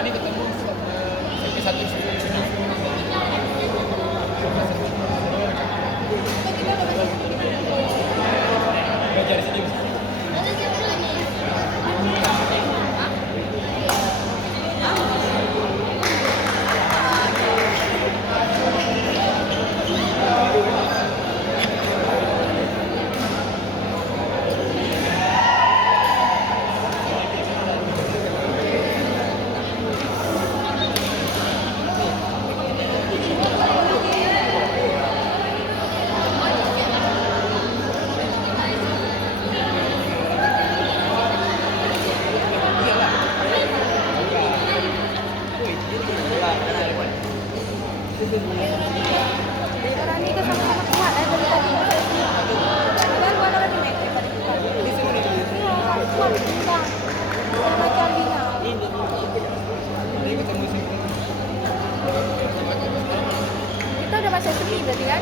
Ini ketemu SMP 1 belajar di sini. Orang ini sama-sama kuat dari tadi. Padahal mana lagi naik daripada kita. Iya, kuat bintang. Sama Calvina. Ini ketemu sini. Kita udah masuk sini berarti kan?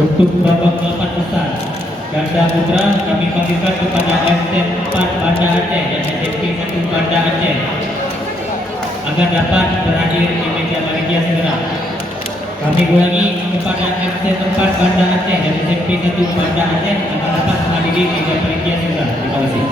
Untuk babak 8 besar ganda putra kami panggilkan kepada FC 4 Banda Aceh dan SMP 1 Banda Aceh agar dapat berakhir di meja panitia segera. Kami ulangi kepada FC 4 Banda Aceh dan SMP 1 Banda Aceh agar dapat menghadiri meja panitia segera. Terima kasih.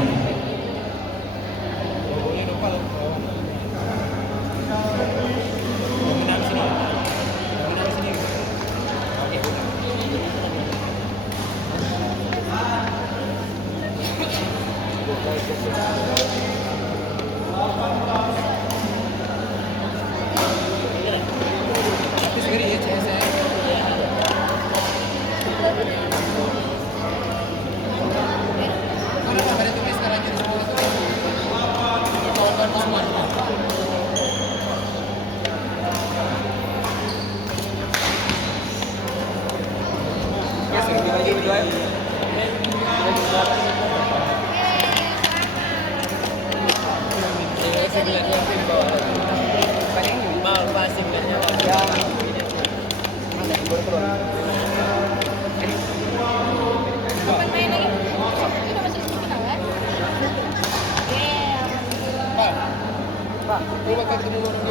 Kapan main lagi? Kita masih semifinal kan? Pak, coba ketemu orang